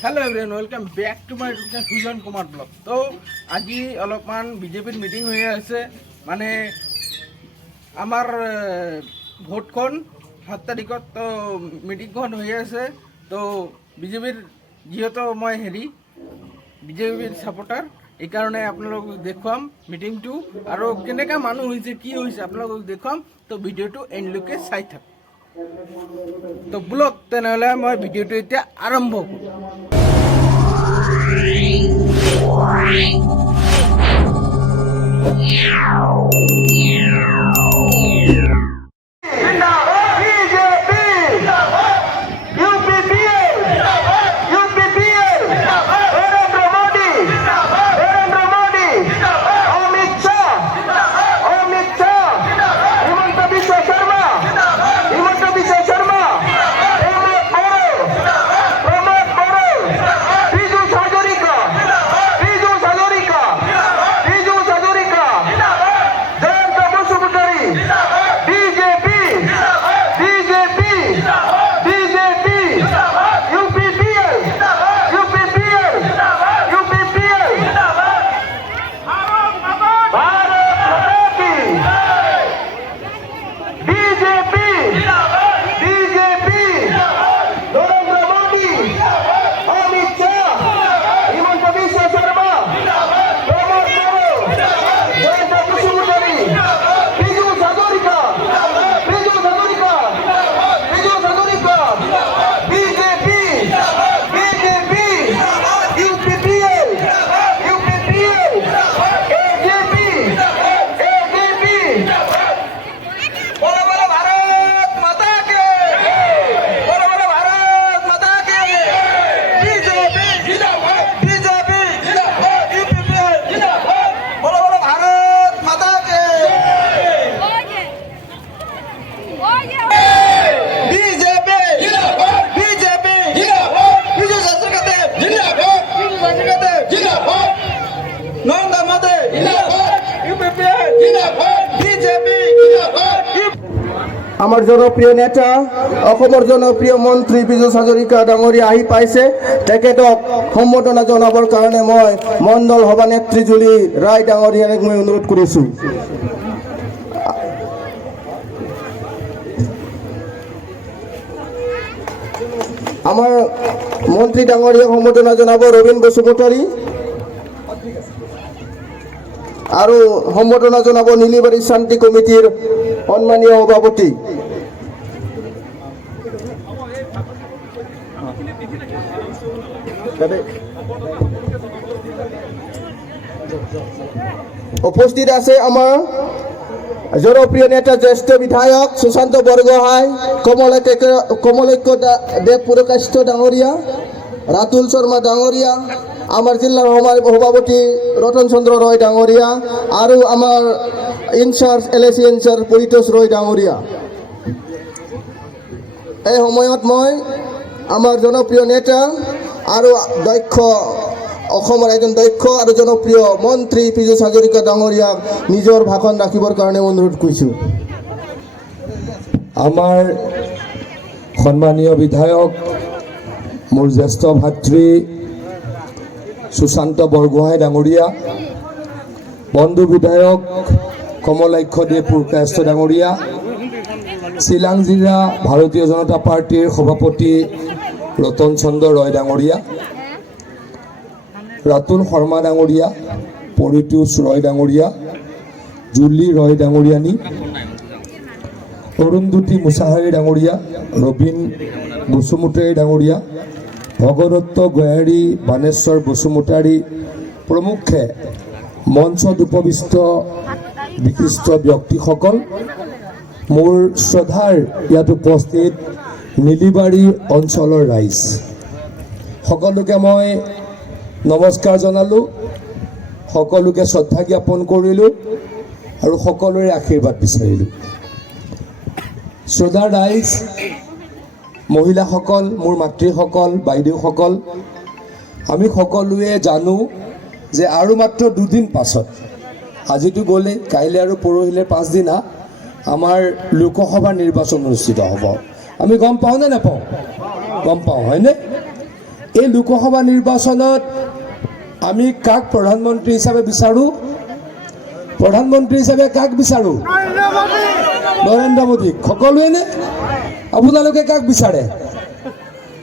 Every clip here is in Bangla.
Hello' everyone welcome back to my Sujan Kumar blog তো আজি অলপমান বিজেপিৰ মিটিং হৈ আছে মানে আমাৰ ভোটখন সাত তাৰিখত তো মিটিংখন হৈ আছে। তো বিজেপিৰ যিহেতু মই হেৰি বিজেপিৰ ছাপোৰ্টাৰ এইকাৰণে আপোনালোকক দেখুৱাম মিটিংটো আৰু কেনেকুৱা মানুহ হৈছে, কি হৈছে, আপোনালোকক দেখুৱাম। তো ভিডিঅ'টো এণ্ডলৈকে চাই থাকক। তো ব্লগ তেনেহ'লে মই ভিডিঅ'টো এতিয়া আৰম্ভ কৰোঁ। আমাৰ জনপ্ৰিয় নেতা অসমৰ জনপ্ৰিয় মন্ত্ৰী পীযুষ হাজৰিকা ডাঙৰীয়া আহি পাইছে। তেখেতক সম্বৰ্ধনা জনাবৰ কাৰণে মই মণ্ডল সভানেত্ৰী জুলি ৰায় ডাঙৰীয়াক মই অনুৰোধ কৰিছোঁ। আমাৰ মন্ত্ৰী ডাঙৰীয়াক সম্বৰ্ধনা জনাব ৰবীন বসুমতাৰী আৰু সম্বৰ্ধনা জনাব নীলিবাৰী শান্তি কমিটিৰ সন্মানীয় সভাপতি। উপস্থিত আছে আমাৰ জনপ্ৰিয় নেতা, জ্যেষ্ঠ বিধায়ক সুশান্ত কমলকে কমলক্য দা- দেৱ পুৰকাষ্ট ডাঙৰীয়া, ৰাতুল শৰ্মা ডাঙৰীয়া, আমাৰ জিলাৰ সভা- সভাপতি ৰতন চন্দ্ৰ ৰয় ডাঙৰীয়া আৰু আমাৰ ইনচাৰ্জ এল এ চি ইনচাৰ্জ পৰিতোষ ৰয় ডাঙৰীয়া। এই সময়ত মই আমাৰ জনপ্ৰিয় নেতা আৰু দক্ষ অসমৰ এজন দক্ষ আৰু জনপ্ৰিয় মন্ত্ৰী পীযুষ হাজৰিকা ডাঙৰীয়াক নিজৰ ভাষণ ৰাখিবৰ কাৰণে অনুৰোধ কৰিছোঁ। আমাৰ সন্মানীয় বিধায়ক, মোৰ জ্যেষ্ঠ ভাতৃ সুশান্ত বৰগোহাঁই ডাঙৰীয়া, বন্ধু বিধায়ক কমলাক্ষ দেৱ পুৰকায়স্থ ডাঙৰীয়া চিলাং জিলা ভাৰতীয় জনতা পাৰ্টীৰ সভাপতি ৰতন চন্দ্ৰ ৰয় ডাঙৰীয়া। ৰাতুল শৰ্মা ডাঙৰীয়া পৰিতোষ ৰয় ডাঙৰীয়া জুলি ৰয় ডাঙৰীয়ানী অৰুন্ধতী মুছাহাৰী ডাঙৰীয়া ৰবীন বসুমতাৰী ডাঙৰীয়া ভগদত্ত গয়াৰী বাণেশ্বৰ বসুমতাৰী প্ৰমুখ্যে মঞ্চত উপবিষ্ট বিশিষ্ট ব্যক্তিসকল। মোৰ শ্ৰদ্ধাৰ ইয়াত উপস্থিত নীলিবাৰী অঞ্চলৰ ৰাইজ। সকলোকে মই নমস্কাৰ জনালোঁ। সকলোকে শ্ৰদ্ধা জ্ঞাপন কৰিলোঁ আৰু সকলোৰে আশীৰ্বাদ বিচাৰিলোঁ। শ্ৰদ্ধাৰ ৰাইজ মহিলাসকল, মোৰ মাতৃসকল, বাইদেউসকল, আমি সকলোৱে জানো যে আৰু মাত্ৰ দুদিন পাছত, আজিতো গ'লে কাইলৈ আৰু পৰহিলৈ পাঁচদিনা, আমাৰ লোকসভা নিৰ্বাচন অনুষ্ঠিত হ'ব। আমি গম পাওঁ নে নাপাওঁ? গম পাওঁ, হয়নে? এই লোকসভা নিৰ্বাচনত আমি কাক প্ৰধানমন্ত্ৰী হিচাপে বিচাৰোঁ প্ৰধানমন্ত্ৰী হিচাপে কাক বিচাৰোঁ নৰেন্দ্ৰ মোদীক সকলোৱে নে? আপোনালোকে কাক বিচাৰে?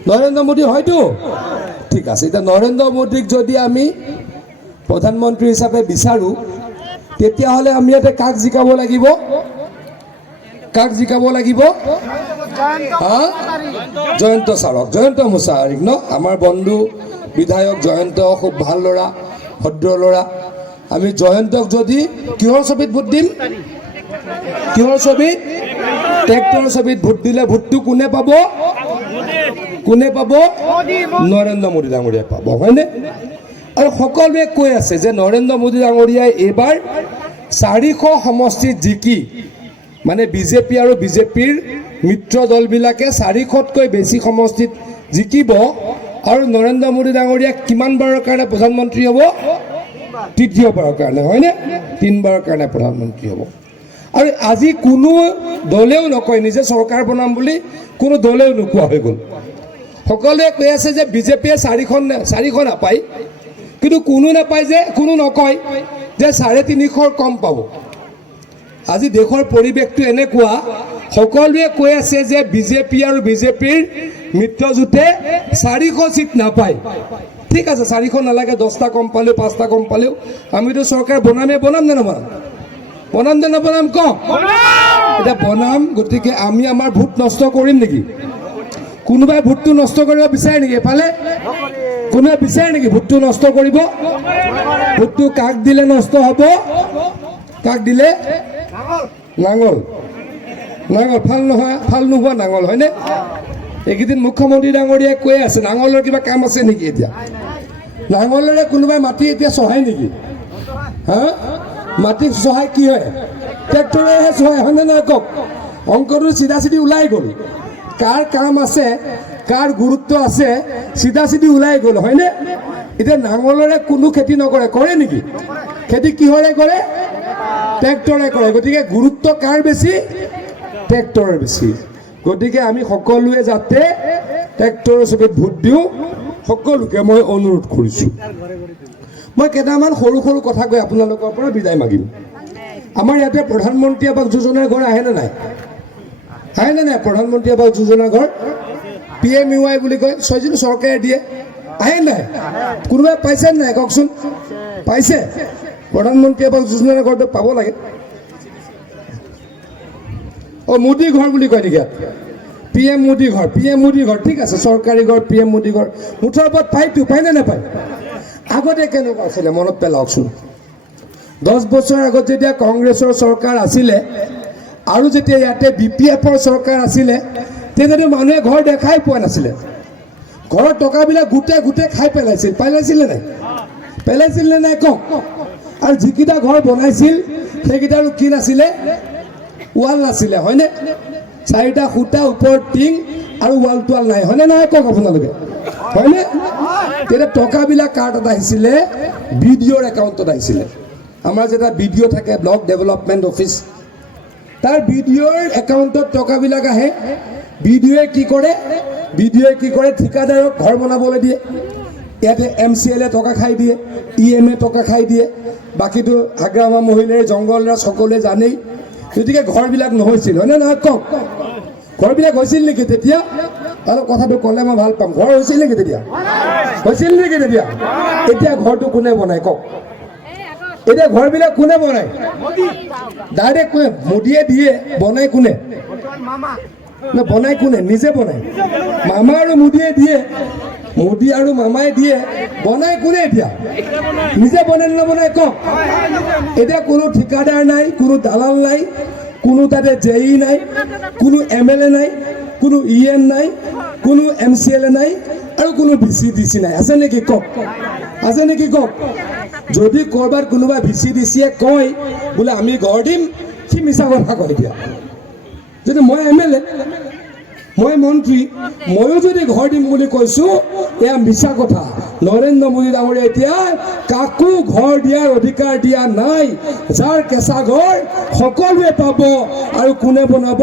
নৰেন্দ্ৰ মোদী হয়তো ঠিক আছে, এতিয়া নৰেন্দ্ৰ মোদীক যদি আমি প্ৰধানমন্ত্ৰী হিচাপে বিচাৰোঁ, তেতিয়াহ'লে আমি ইয়াতে কাক জিকাব লাগিব? কাক জিকাব লাগিব? জয়ন্ত ছাৰক জয়ন্ত মুছাহাৰীক ন? আমাৰ বন্ধু বিধায়ক জয়ন্ত খুব ভালো ল'ৰা ভদ্ৰ ল'ৰা আমি জয়ন্তক যদি কিহৰ ছবিত ভোট দিম? কিহৰ ছবিত? ট্ৰেক্টৰৰ ছবিত ভোট দিলে ভোটটো কোনে পাব? কোনে পাব? নৰেন্দ্ৰ মোদী ডাঙৰীয়াই পাব, হয়নে? আৰু সকলোৱে কৈ আছে যে নৰেন্দ্ৰ মোদী ডাঙৰীয়াই এইবাৰ চাৰিশ সমষ্টিত জিকি মানে বিজেপি আৰু বিজেপিৰ মিত্ৰ দলবিলাকে চাৰিশতকৈ বেছি সমষ্টিত জিকিব। আৰু নৰেন্দ্ৰ মোদী ডাঙৰীয়া কিমানবাৰৰ কাৰণে প্ৰধানমন্ত্ৰী হ'ব? তৃতীয়বাৰৰ কাৰণে, হয়নে? তিনিবাৰৰ কাৰণে প্ৰধানমন্ত্ৰী হ'ব। আৰু আজি কোনো দলেও নকয়, নিজে চৰকাৰ বনাম বুলি কোনো দলেও নোকোৱা হৈ গ'ল। সকলোৱে কৈ আছে যে বিজেপিয়ে চাৰিখন নে- চাৰিশ নাপায়। কিন্তু কোনো নাপায় যে, কোনো নকয় যে চাৰে তিনিশৰ কম পাব। আজি দেশৰ পৰিৱেশটো এনেকুৱা সকলোৱে কৈ আছে যে বিজেপি আৰু বিজেপিৰ মিত্ৰজোঁটে চাৰিশ চিট নাপায়। ঠিক আছে চাৰিশ নালাগে দহটা কম পালেও পাঁচটা কম পালেও। আমিতো চৰকাৰ বনামেই বনাম নে নবনাম? বনাম নে নবনাম কওক এতিয়া বনাম গতিকে আমি আমাৰ ভোট নষ্ট কৰিম নেকি? কোনোবাই ভোটটো নষ্ট কৰিব বিচাৰে নেকি এফালে? কোনোবাই বিচাৰে নেকি ভোটটো নষ্ট কৰিব? ভোটটো কাক দিলে নষ্ট হ'ব? কাক দিলে? নাঙল। নাঙল ভালো নহয় ভালো নোহোৱা নাঙল, হয়নে? এইকেইদিন মুখ্যমন্ত্ৰী ডাঙৰীয়াই কৈ আছে, নাঙলৰ কিবা কাম আছে নেকি এতিয়া? নাঙলেৰে কোনোবাই মাটি এতিয়া চহায় নেকি? হা? মাটি চহাই কি হয়? ট্ৰেক্টৰেহে চহায় হয়নে নহয় কওক? অংকটো চিধা চিধি ওলাই গ'ল। কাৰ কাম আছে, কাৰ গুৰুত্ব আছে চিধা চিধি ওলাই গ'ল, হয়নে? এতিয়া নাঙলেৰে কোনো খেতি নকৰে, কৰে নেকি? খেতি কিহৰে কৰে? ট্ৰেক্টৰে কৰে, গতিকে গুৰুত্ব কাৰ বেছি? ট্ৰেক্টৰৰ বেছি। গতিকে আমি সকলোৱে যাতে ট্ৰেক্টৰৰ চকীত ভোট দিওঁ, সকলোকে মই অনুৰোধ কৰিছোঁ। মই কেইটামান সৰু সৰু কথা কৈ আপোনালোকৰ পৰা বিদায় মাগিম। আমাৰ ইয়াতে প্ৰধানমন্ত্ৰী আৱাস যোজনাৰ ঘৰ আহেনে নাই? আহেনে নাই প্ৰধানমন্ত্ৰী আৱাস যোজনাৰ ঘৰ? পি এম ইউ আই বুলি কয়, ছয়জন চৰকাৰে দিয়ে। আহে নাই? কোনোবাই পাইছে নাই কওকচোন? পাইছে। প্ৰধানমন্ত্ৰী আৱাস যোজনাৰ ঘৰটো পাব লাগে। অ মোদী ঘৰ বুলি কয় নেকি পি এম মোদী ঘৰ, পি এম মোদী ঘৰ, ঠিক আছে, চৰকাৰী ঘৰ, পি এম মোদী ঘৰ। মুঠৰ ওপৰত পায়তো পায়নে নাপায়? আগতে কেনেকুৱা আছিলে, মনত পেলাওকচোন। দহ বছৰ আগত যেতিয়া কংগ্ৰেছৰ চৰকাৰ আছিলে, আৰু যেতিয়া ইয়াতে বি পি এফৰ চৰকাৰ আছিলে, তেতিয়াতো মানুহে ঘৰ দেখাই পোৱা নাছিলে। ঘৰৰ টকাবিলাক গোটেই গোটেই খাই পেলাইছিল। পেলাইছিলে নাই? পেলাইছিল নে নাই কওক? আৰু যিকেইটা ঘৰ বনাইছিল সেইকেইটাৰো কি নাছিলে? ৱাল নাছিলে হয়নে? চাৰিটা সূতা ওপৰত টিং আৰু ৱাল টোৱাল নাই, হয়নে নহয় কওক আপোনালোকে? হয়নে? তেতিয়া টকাবিলাক কাৰ তাত আহিছিলে বি ডি অ'ৰ একাউণ্টত আহিছিলে। আমাৰ যেতিয়া বি ডি অ' থাকে ব্লক ডেভেলপমেণ্ট অফিচ, তাৰ বি ডি অ'ৰ একাউণ্টত টকাবিলাক আহে। বি ডি অ'য়ে কি কৰে? বি ডি অ'য়ে কি কৰে? ঠিকাদাৰক ঘৰ বনাবলৈ দিয়ে। ইয়াতে এম চি এলে টকা খাই দিয়ে, ই এম এ টকা খাই দিয়ে। বাকীটো হাগ্ৰামা মহিলাৰ জংঘলৰাজ সকলোৱে জানেই। গতিকে ঘৰবিলাক নহৈছিল। হয়নে নহয় কওক? ঘৰবিলাক হৈছিল নেকি তেতিয়া? অলপ কথাটো ক'লে মই ভালো পাম। ঘৰ হৈছিল নেকি তেতিয়া? হৈছিল নেকি তেতিয়া? এতিয়া ঘৰটো কোনে বনাই কওক? এতিয়া ঘৰবিলাক কোনে বনায় ডাইৰেক্ট কোনে? মোদীয়ে দিয়ে। বনাই কোনে? বনাই কোনে? নিজে বনাই। মামা আৰু মোদীয়ে দিয়ে। মোদী আৰু মামাই দিয়ে, বনাই কোনে এতিয়া? নিজে বনাই নবনাই কওক? এতিয়া কোনো ঠিকাদাৰ নাই, কোনো দালাল নাই, কোনো তাতে জে ই নাই, কোনো এম এল এ নাই, কোনো ই এম নাই, কোনো এম চি এল এ নাই, আৰু কোনো ভি চি ডি চি নাই। আছে নেকি কওক? আছে নেকি কওক? যদি ক'ৰবাত কোনোবা ভি চি ডি চিয়ে কয়, বোলে আমি ঘৰ দিম, সি মিছা কথা কয় এতিয়া। যদি মই এম এল এ মই মন্ত্ৰী, ময়ো যদি ঘৰ দিম বুলি কৈছো, এয়া মিছা কথা। নৰেন্দ্ৰ মোদী ডাঙৰীয়া এতিয়া কাকো ঘৰ দিয়াৰ অধিকাৰ দিয়া নাই, যাৰ কেঁচা ঘৰ সকলোৱে পাব আৰু কোনে বনাব,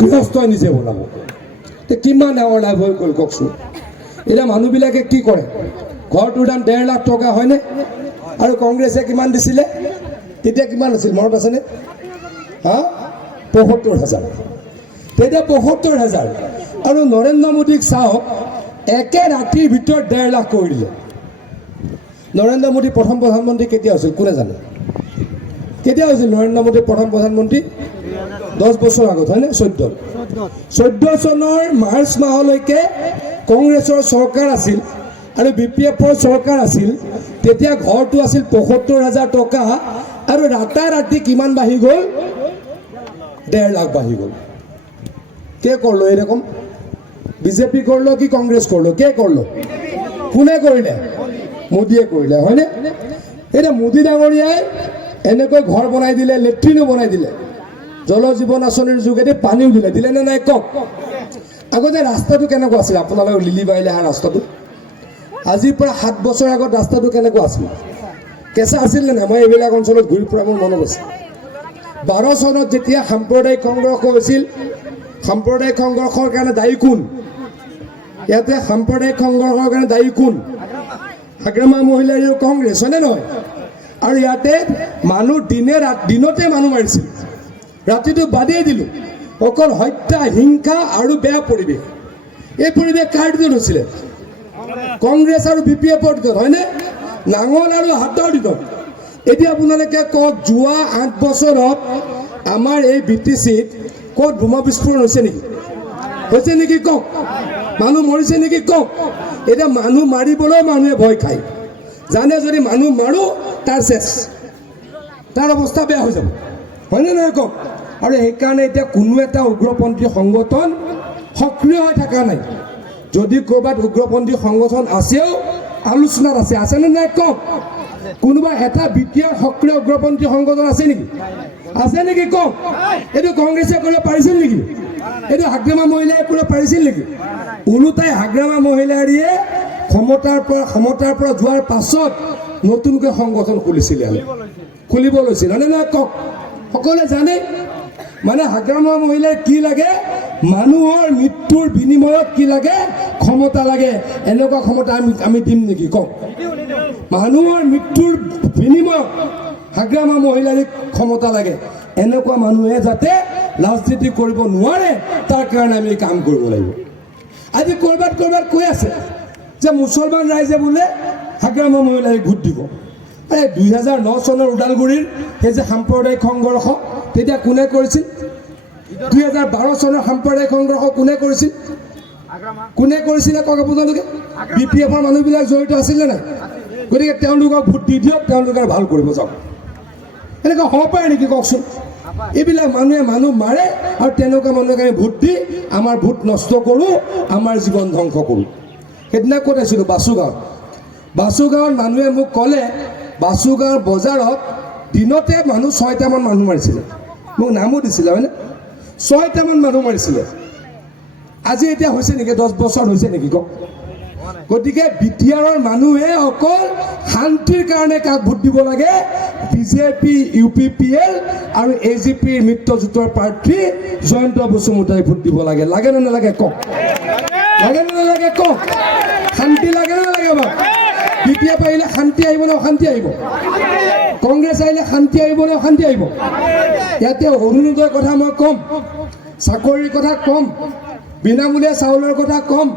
গৃহস্থই নিজে বনাব। কিমান ডাঙৰ লাভ হৈ গ'ল কওকচোন। এতিয়া মানুহবিলাকে কি কৰে? ঘৰটোৰ দাম ডেৰ লাখ টকা হয়নে? আৰু কংগ্ৰেছে কিমান দিছিলে? তেতিয়া কিমান আছিল? মনত আছেনে? হা? পঁয়সত্তৰ হাজাৰ। তেতিয়া পঁয়সত্তৰ হাজাৰ। আৰু নৰেন্দ্ৰ মোদীক চাওক, একে ৰাতিৰ ভিতৰত ডেৰ লাখ কৰি দিলে। নৰেন্দ্ৰ মোদী প্ৰথম প্ৰধানমন্ত্ৰী কেতিয়া হৈছিল, কোনে জানে? কেতিয়া হৈছিল নৰেন্দ্ৰ মোদী প্ৰথম প্ৰধানমন্ত্ৰী? দহ বছৰ আগত, হয়নে? চৈধ্য। চৈধ্য চনৰ মাৰ্চ মাহলৈকে কংগ্ৰেছৰ চৰকাৰ আছিল আৰু বি পি এফৰ চৰকাৰ আছিল। তেতিয়া ঘৰটো আছিল পঁয়সত্তৰ হাজাৰ টকা আৰু ৰাতাৰাতি কিমান বাঢ়ি গ'ল? ডেৰ লাখ বাঢ়ি গ'ল। কে করল এরকম? বিজেপি করল কি কংগ্রেস করল? কে করল? কোনে কৰিলে মোদীয়ে কৰিলে হয়নে এতিয়া মোদী ডাঙৰীয়াই এনেকৈ ঘৰ বনাই দিলে লেট্ৰিনো বনাই দিলে। জল জীৱন আঁচনিৰ যোগেদি পানীও দিলে। দিলে নে নাই কওক? আগতে ৰাস্তাটো কেনেকুৱা আছিল? লিলি বাইলে অহা ৰাস্তাটো? আজিৰ পৰা সাত বছৰ আগত ৰাস্তাটো কেনেকুৱা আছিল? কেঁচা আছিল নে নাই? মই এইবিলাক অঞ্চলত ঘূৰি ফুৰা মোৰ মনত আছে। বাৰ চনত যেতিয়া সাম্প্ৰদায়িক সংঘৰ্ষ হৈছিল সাম্প্ৰদায়িক সংঘৰ্ষৰ কাৰণে দায়ী কোন? ইয়াতে সাম্প্ৰদায়িক সংঘৰ্ষৰ কাৰণে দায়ী কোন? হাগ্ৰামা মহিলাৰ কংগ্ৰেছ, হয়নে নহয়? আৰু ইয়াতে মানুহ দিনে ৰাত দিনতে মানুহ মাৰিছিল। ৰাতিটো বাদেই দিলোঁ। অকল হত্যা, হিংসা আৰু বেয়া পৰিৱেশ। এই পৰিৱেশ কাৰ দিনত হৈছিলে? কংগ্ৰেছ আৰু বি পি এফৰ দিনত, হয়নে? নাঙল আৰু হাতৰ দিনত। এতিয়া আপোনালোকে কওক, যোৱা আঠ বছৰত আমাৰ এই বি ক'ত বোমা বিস্ফোৰণ হৈছে নেকি? হৈছে নেকি কওক? মানুহ মৰিছে নেকি কওক? এতিয়া মানুহ মাৰিবলৈও মানুহে ভয় খায়। জানে যদি মানুহ মাৰোঁ তাৰ চেচ তাৰ অৱস্থা বেয়া হৈ যাব। হয়নে নহয় কওক? আৰু সেইকাৰণে এতিয়া কোনো এটা উগ্ৰপন্থী সংগঠন সক্ৰিয় হৈ থকা নাই। যদি ক'ৰবাত উগ্ৰপন্থী সংগঠন আছেও আলোচনাত আছে। আছেনে নাই কওক? কোনোবা এটা বিত্তীয় সক্ৰিয় উগ্ৰপন্থী সংগঠন আছে নেকি? আছে নেকি কওক? এইটো কংগ্ৰেছে কৰিব পাৰিছিল নেকি? এইটো হাগ্ৰামা মহিলাই কৰিব পাৰিছিল নেকি? ওলোটাই হাগ্ৰামা মহিলাৰীয়ে ক্ষমতাৰ পৰা ক্ষমতাৰ পৰা যোৱাৰ পাছত নতুনকৈ সংগঠন খুলিছিলে। খুলিব লৈছিল। হয়নে নহয় কওক? সকলোৱে জানে? মানে হাগ্ৰামা মহিলাৰ কি লাগে? মানুহৰ মৃত্যুৰ বিনিময়ত কি লাগে? ক্ষমতা লাগে। এনেকুৱা ক্ষমতা আমি আমি দিম নেকি? কওক। মানুহৰ মৃত্যুৰ বিনিময়ত হাগ্ৰামা মহিলাৰ ক্ষমতা লাগে। এনেকুৱা মানুহে যাতে ৰাজনীতি কৰিব নোৱাৰে, তাৰ কাৰণে আমি কাম কৰিব লাগিব। আজি ক'ৰবাত ক'ৰবাত কৈ আছে যে মুছলমান ৰাইজে বোলে হাগ্ৰামা মহিলাই ভোট দিব। এই দুই হাজাৰ ন চনৰ ওদালগুৰিৰ সেই যে সাম্প্ৰদায়িক সংঘৰ্ষ তেতিয়া কোনে কৰিছিল? দুই হাজাৰ বাৰ চনৰ সাম্প্ৰদায়িক সংঘৰ্ষ কোনে কৰিছিল? কোনে কৰিছিলে কওক আপোনালোকে? বি পি এফৰ মানুহবিলাক জড়িত আছিলে নাই? গতিকে তেওঁলোকক ভোট দি দিয়ক, তেওঁলোকে ভালো কৰিব যাওক। এনেকুৱা হ'ব পাৰে নেকি কওকচোন? এইবিলাক মানুহে মানুহ মাৰে আৰু তেনেকুৱা মানুহক আমি ভোট দি আমাৰ ভোট নষ্ট কৰোঁ, আমাৰ জীৱন ধ্বংস কৰোঁ। সেইদিনা ক'ত আছিলোঁ? বাচুগাঁৱত বাচুগাঁৱত মানুহে মোক ক'লে বাচুগাঁৱৰ বজাৰত দিনতে মানুহ ছয়টামান মানুহ মাৰিছিলে। মোক নামো দিছিলে, হয়নে? ছয়টামান মানুহ মাৰিছিলে। আজি এতিয়া হৈছে নেকি? দহ বছৰ হৈছে নেকি? কওক। গতিকে বি টি আৰৰ মানুহে অকল শান্তিৰ কাৰণে কাক ভোট দিব লাগে, BJP, U P P L আৰু এ জি পিৰ মিত্ৰজোঁটৰ প্ৰাৰ্থী জয়ন্ত বসুমতাৰী ভোট দিব লাগে। লাগে নে নালাগে? কওক। লাগে নে নালাগে? কওক। শান্তি লাগে নে নালাগে বাৰু? বি পি এফ আহিলে শান্তি আহিব নে? অশান্তি আহিব। কংগ্ৰেছ আহিলে শান্তি আহিব নে অশান্তি আহিব? ইয়াতে অৰুণোদয়ৰ কথা মই ক'ম চাকৰিৰ কথা ক'ম বিনামূলীয়া চাউলৰ কথা ক'ম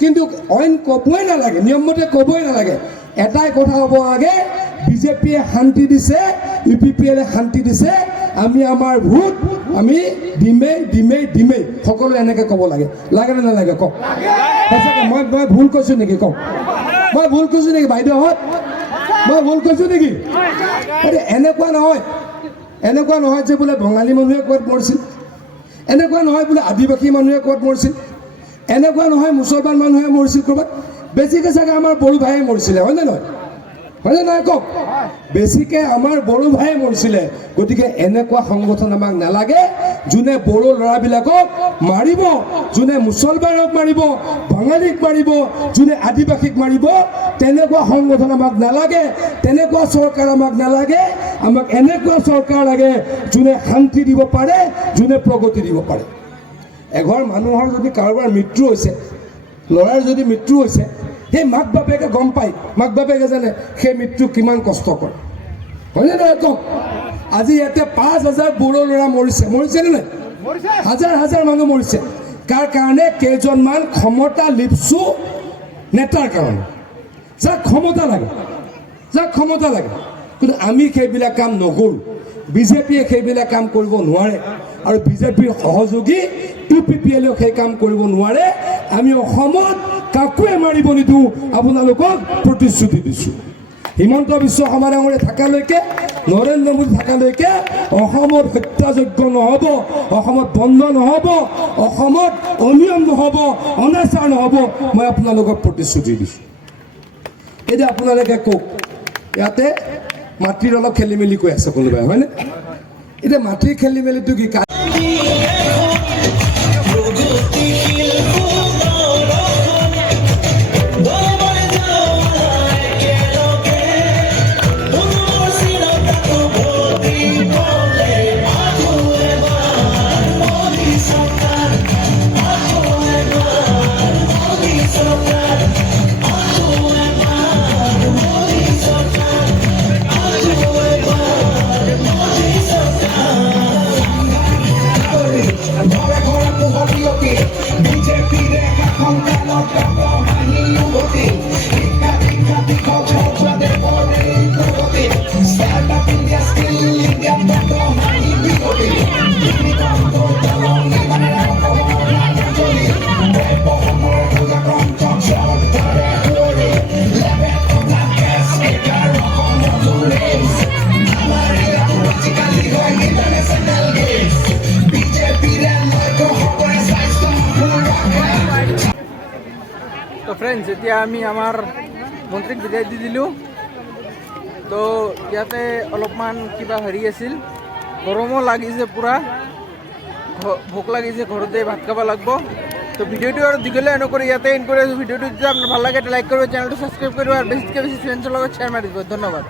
কিন্তু অইন ক'বই নালাগে নিয়মমতে ক'বই নালাগে। এটাই কথা হ'ব লাগে বিজেপিয়ে শান্তি দিছে ইউ পি পি এলে শান্তি দিছে আমি আমাৰ ভোট আমি দিমেই দিমেই দিমেই। সকলো এনেকৈ ক'ব লাগে। লাগে নে নালাগে কওক? সঁচাকৈ মই মই ভুল কৈছোঁ নেকি কওক? মই ভুল কৈছোঁ নেকি বাইদেউহঁত মই ভুল কৈছোঁ নেকি? এতিয়া এনেকুৱা নহয়। এনেকুৱা নহয় যে বোলে বঙালী মানুহে ক'ত মৰিছিল। এনেকুৱা নহয় বোলে আদিবাসী মানুহে ক'ত মৰিছিল। এনেকুৱা নহয় মুছলমান মানুহে মৰিছিল ক'ৰবাত। বেছিকৈ চাগে আমাৰ বড়ো ভাইয়ে মৰিছিলে, হয়নে নহয়? হয়নে নহয় কওক? বেছিকৈ আমাৰ বড়ো ভাইয়ে মৰিছিলে। গতিকে এনেকুৱা সংগঠন আমাক নালাগে। যোনে বড়ো ল'ৰাবিলাকক মাৰিব, যোনে মুছলমানক মাৰিব, বঙালীক মাৰিব, যোনে আদিবাসীক মাৰিব, তেনেকুৱা সংগঠন আমাক নালাগে, তেনেকুৱা চৰকাৰ আমাক নালাগে, আমাক এনেকুৱা চৰকাৰ লাগে যোনে শান্তি দিব পাৰে, যোনে প্ৰগতি দিব পাৰে। এঘৰ মানুহৰ যদি কাৰোবাৰ মৃত্যু হৈছে, ল'ৰাৰ যদি মৃত্যু হৈছে, সেই মাক বাপেকে গম পায় মাক বাপেকে জানে, সেই মৃত্যু কিমান কষ্ট কৰে। হয়নে নহয় কওক? আজি ইয়াতে পাঁচ হাজাৰ বড়ো ল'ৰা মৰিছে, মৰিছেনে নাই? হাজাৰ হাজাৰ মানুহ মৰিছে। কাৰ কাৰণে? কেইজনমান ক্ষমতা লিপচু নেতাৰ কাৰণে। যাক ক্ষমতা লাগে, যাক ক্ষমতা লাগে। কিন্তু আমি সেইবিলাক কাম নকৰোঁ। বিজেপিয়ে সেইবিলাক কাম কৰিব নোৱাৰে। আৰু বিজেপিৰ সহযোগী ইউ পি পি এলেও সেই কাম কৰিব নোৱাৰে। আমি অসমত কাকোৱে মাৰিব নিদিওঁ। আপোনালোকক প্ৰতিশ্ৰুতি দিছোঁ। হিমন্ত বিশ্ব ডাঙৰীয়া থকালৈকে, নৰেন্দ্ৰ মোদী থকালৈকে অসমত হত্যাযজ্ঞ নহ'ব, অসমত বন্ধ নহ'ব, অসমত অনিয়ম নহ'ব, অনাচাৰ নহ'ব। মই আপোনালোকক প্ৰতিশ্ৰুতি দিছোঁ। এতিয়া আপোনালোকে কওক, ইয়াতে মাটিৰ অলপ খেলি মেলি কৈ আছে কোনোবাই, হয়নে? এতিয়া মাটিৰ খেলি মেলিটো কি? ফ্ৰেণ্ডছ এতিয়া আমি আমাৰ মন্ত্ৰীক বিদায় দি দিলোঁ। তো ইয়াতে অলপমান কিবা হেৰি আছিল। গৰমো লাগিছে পূৰা। ভোক লাগিছে, ঘৰতে ভাত খাব লাগিব। তো ভিডিঅ'টো আৰু দীঘলে এনেকৈ ইয়াতে এন কৰি আছোঁ। ভিডিঅ'টো যদি আপোনাৰ ভালো লাগে লাইক কৰিব চেনেলটো ছাবস্ক্ৰাইব কৰিব, আৰু বেছিকৈ বেছি ফ্ৰেণ্ডছৰ লগত শ্বেয়াৰ মাৰি দিব। ধন্যবাদ।